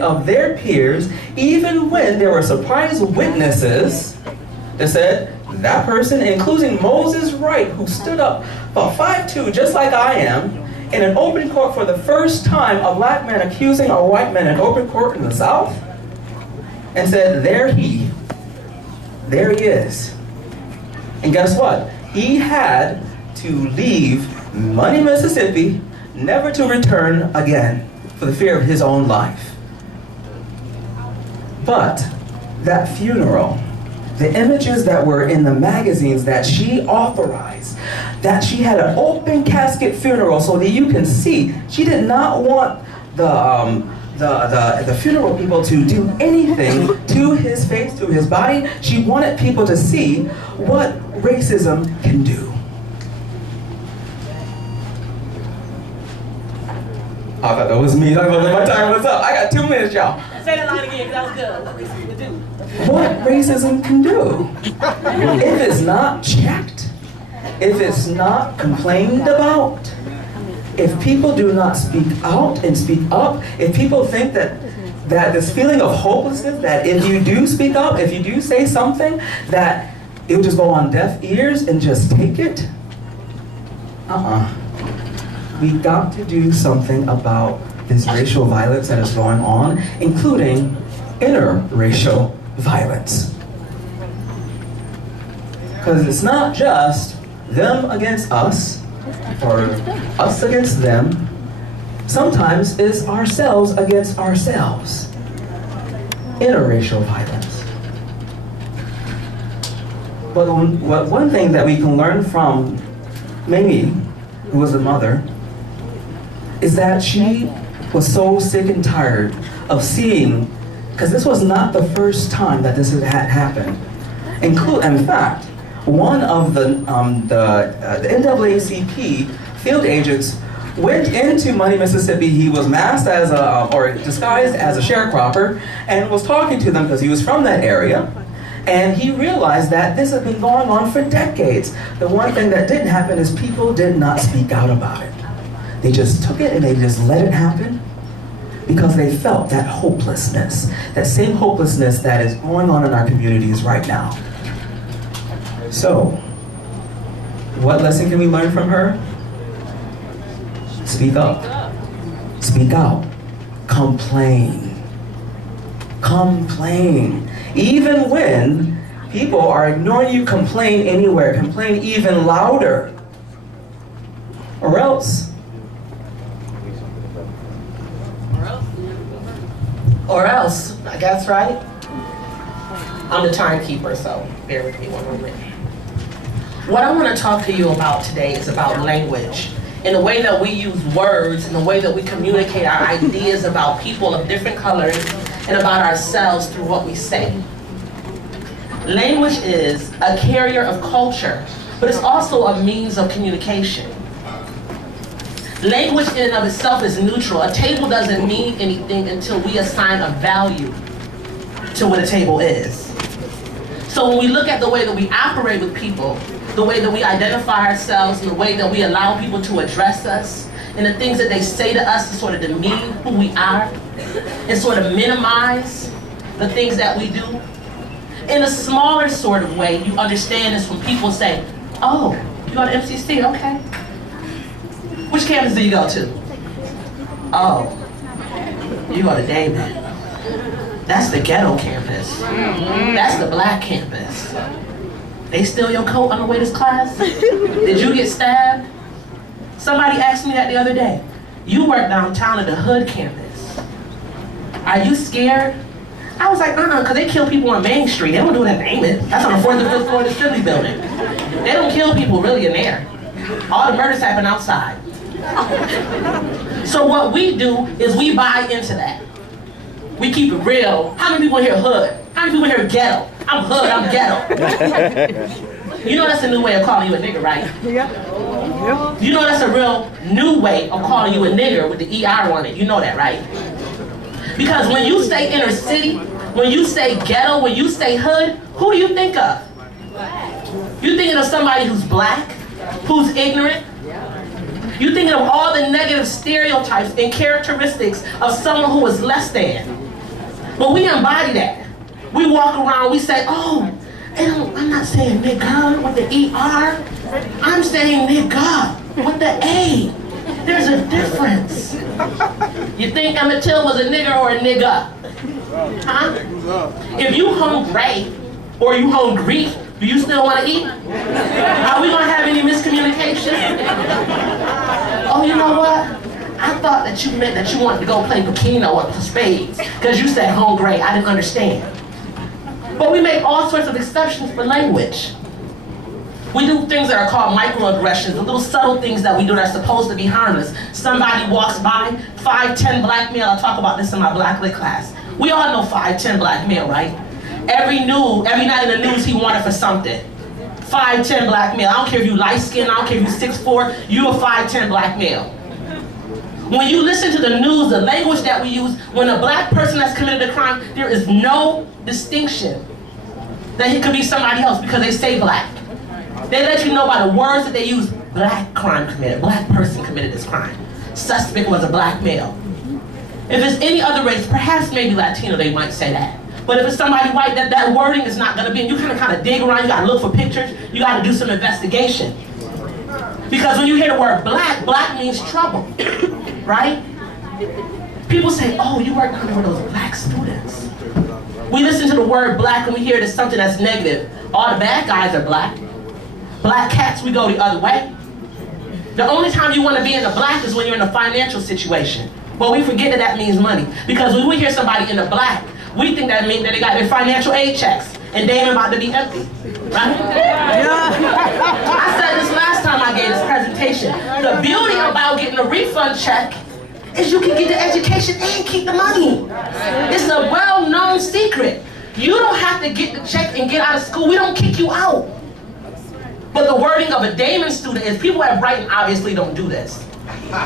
of their peers, even when there were surprise witnesses that said, that person, including Moses Wright, who stood up about 5'2", just like I am, in an open court for the first time, a black man accusing a white man in open court in the South, and said, there he is. And guess what? He had to leave Money, Mississippi, never to return again for the fear of his own life. But that funeral, the images that were in the magazines that she authorized, that she had an open casket funeral so that you can see, she did not want the funeral people to do anything to his face, to his body. She wanted people to see what racism can do. I thought that was me. My time was up. I got 2 minutes, y'all. Say that line again, because that was good. What racism can do. If it's not checked, if it's not complained about, if people do not speak out and speak up, if people think that this feeling of hopelessness, that if you do speak up, if you do say something, that it will just go on deaf ears and just take it, we got to do something about this racial violence that is going on, including interracial violence. Because it's not just them against us, or us against them. Sometimes it's ourselves against ourselves. Interracial violence. But one thing that we can learn from Mamie, who was the mother, is that she was so sick and tired of seeing, because this was not the first time that this had happened. In fact, one of the NAACP field agents went into Money, Mississippi. He was masked as or disguised as a sharecropper, and was talking to them because he was from that area. And he realized that this had been going on for decades. The one thing that didn't happen is people did not speak out about it. They just took it and they just let it happen because they felt that hopelessness, that same hopelessness that is going on in our communities right now. So, what lesson can we learn from her? Speak up. Speak out. Complain. Complain. Even when people are ignoring you, complain anywhere. Complain even louder. Or else. Or else, I guess, right? I'm the timekeeper, so bear with me one moment. What I want to talk to you about today is about language, and the way that we use words, and the way that we communicate our ideas about people of different colors, and about ourselves through what we say. Language is a carrier of culture, but it's also a means of communication. Language in and of itself is neutral. A table doesn't mean anything until we assign a value to what a table is. So when we look at the way that we operate with people, the way that we identify ourselves, and the way that we allow people to address us, and the things that they say to us to sort of demean who we are, and sort of minimize the things that we do, in a smaller sort of way, you understand this when people say, oh, you go to MCC, okay. Which campus do you go to? Oh, you go to David. That's the ghetto campus. That's the black campus. They steal your coat on the way to class? Did you get stabbed? Somebody asked me that the other day. You work downtown at the hood campus. Are you scared? I was like, because they kill people on Main Street. They don't do that in Amon. That's on the 4th and 5th floor of the Civility building. They don't kill people really in there. All the murders happen outside. So what we do is we buy into that. We keep it real. How many people here hood? How many people here ghetto? I'm hood, I'm ghetto. You know that's a new way of calling you a nigger, right? Yeah. You know that's a real new way of calling you a nigger with the ER on it. You know that, right? Because when you say inner city, when you say ghetto, when you say hood, who do you think of? You're thinking of somebody who's black, who's ignorant. You're thinking of all the negative stereotypes and characteristics of someone who is less than. But we embody that. We walk around, we say, oh, I'm not saying nigger with the E-R. I'm saying nigga with the A. There's a difference. You think Emmett Till was a nigger or a nigga? Huh? If you hungry or you hungry, do you still want to eat? Are we going to have any miscommunication? Oh, you know what? I thought that you meant that you wanted to go play Bikino or spades because you said hungry. I didn't understand. But we make all sorts of exceptions for language. We do things that are called microaggressions, the little subtle things that we do that are supposed to be harmless. Somebody walks by, 5'10" black male. I talk about this in my black lit class. We all know 5'10" black male, right? Every night in the news he wanted for something. 5'10" black male. I don't care if you light skinned, I don't care if you 6'4", you a 5'10" black male. When you listen to the news, the language that we use, when a black person has committed a crime, there is no distinction that he could be somebody else because they say black. They let you know by the words that they use, black crime committed, black person committed this crime. Suspect was a black male. If it's any other race, perhaps maybe Latino, they might say that. But if it's somebody white, that wording is not gonna be, and you kind of dig around, you gotta look for pictures, you gotta do some investigation. Because when you hear the word black, black means trouble, right? People say, oh, you work under those black students. We listen to the word black and we hear it as something that's negative. All the bad guys are black. Black cats, we go the other way. The only time you want to be in the black is when you're in a financial situation. But we forget that means money. Because when we hear somebody in the black, we think that means that they got their financial aid checks and they ain't about to be empty. Right? I said this last time I gave this presentation. The beauty about getting a refund check is you can get the education and keep the money. It's a well-known secret. You don't have to get the check and get out of school. We don't kick you out. But the wording of a Damon student is, people at Brighton obviously don't do this.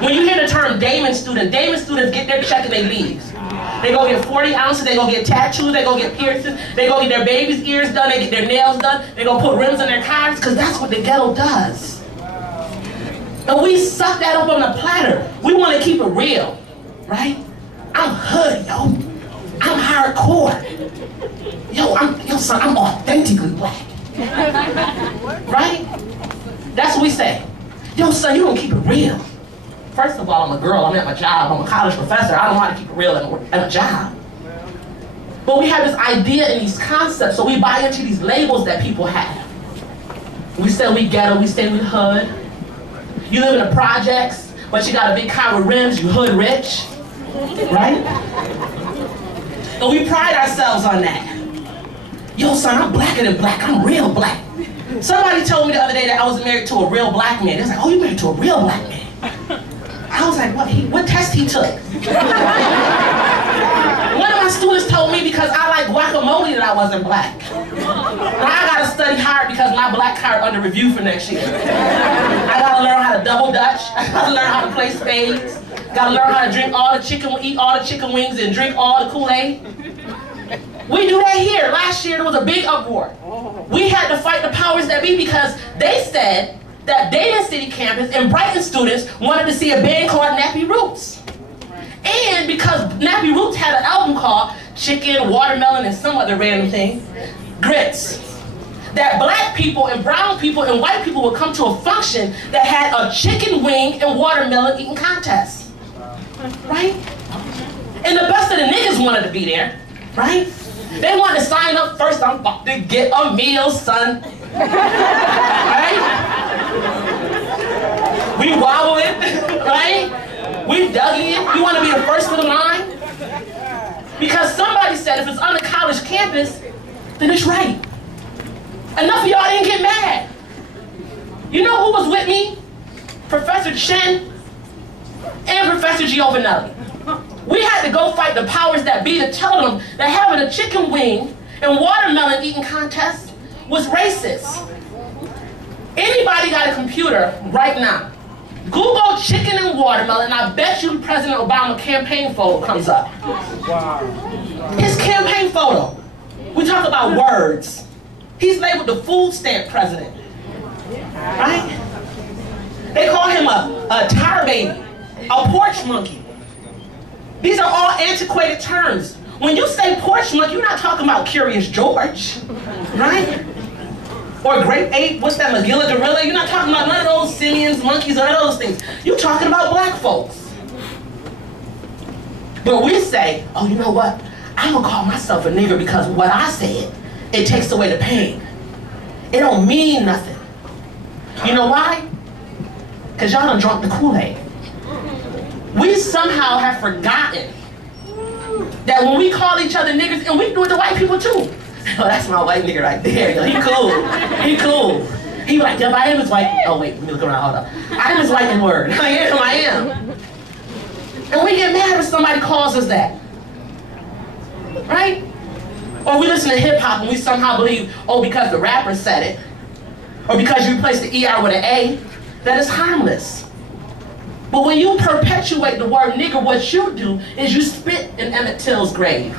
When you hear the term Damon students get their check and they leave. They go get 40 ounces, they go get tattoos, they go get piercings, they go get their baby's ears done, they get their nails done, they go put rims on their cars, because that's what the ghetto does. And we suck that up on a platter. We want to keep it real, right? I'm hood, yo. I'm hardcore. Yo, son, I'm authentically black. Right? That's what we say. Yo, son, you don't keep it real. First of all, I'm a girl, I'm at my job, I'm a college professor, I don't know how to keep it real at a job. But we have this idea and these concepts, so we buy into these labels that people have. We say we ghetto, we say we hood. You live in the projects, but you got a big car with rims, you hood rich. Right? And we pride ourselves on that. Yo, son, I'm blacker than black, I'm real black. Somebody told me the other day that I was married to a real black man. They was like, oh, you married to a real black man? I was like, what test he took? One of my students told me because I like guacamole that I wasn't black. Now I gotta study hard because my black card under review for next year. I gotta learn how to double dutch. I gotta learn how to play spades. Gotta learn how to drink all the chicken, eat all the chicken wings and drink all the Kool-Aid. We do that here. Last year there was a big uproar. We had to fight the powers that be because they said that Damon City campus and Brighton students wanted to see a band called Nappy Roots. And because Nappy Roots had an album called Chicken, Watermelon, and some other random thing, Grits, that black people and brown people and white people would come to a function that had a chicken wing and watermelon eating contest. Right? And the best of the niggas wanted to be there. Right? They wanted to sign up first. I'm about to get a meal, son. Right? We wobbling, right? We dug in. We want to be the first of the line. Because somebody said if it's on a college campus, then it's right. Enough of y'all didn't get mad. You know who was with me? Professor Chen and Professor Giovanelli. We had to go fight the powers that be to tell them that having a chicken wing and watermelon eating contest was racist. Anybody got a computer right now? Google chicken and watermelon, and I bet you President Obama's campaign photo comes up. Wow. His campaign photo. We talk about words. He's labeled the food stamp president. Right? They call him a tar baby, a porch monkey. These are all antiquated terms. When you say porch monkey, you're not talking about Curious George, right? Or grape ape, what's that, Magilla gorilla? You're not talking about none of those simians, monkeys, none of those things. You're talking about black folks. But we say, oh, you know what? I'm gonna call myself a nigger because what I said, it takes away the pain. It don't mean nothing. You know why? Because y'all done drunk the Kool-Aid. We somehow have forgotten that when we call each other niggers, and we do it to white people too. Oh, that's my white nigga right there. Yo, he cool. He cool. He like, yep, I am his white. Oh wait, let me look around. Hold up. I am his white N-word. I am. And we get mad if somebody calls us that. Right? Or we listen to hip hop and we somehow believe, oh, because the rapper said it, or because you replace the ER with an A, that is harmless. But when you perpetuate the word nigger, what you do is you spit in Emmett Till's grave.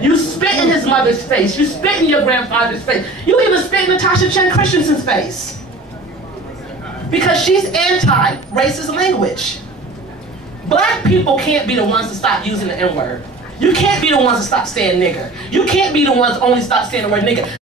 You spit in his mother's face. You spit in your grandfather's face. You even spit in Natasha Chen Christensen's face. Because she's anti-racist language. Black people can't be the ones to stop using the N-word. You can't be the ones to stop saying nigger. You can't be the ones to only stop saying the word nigger.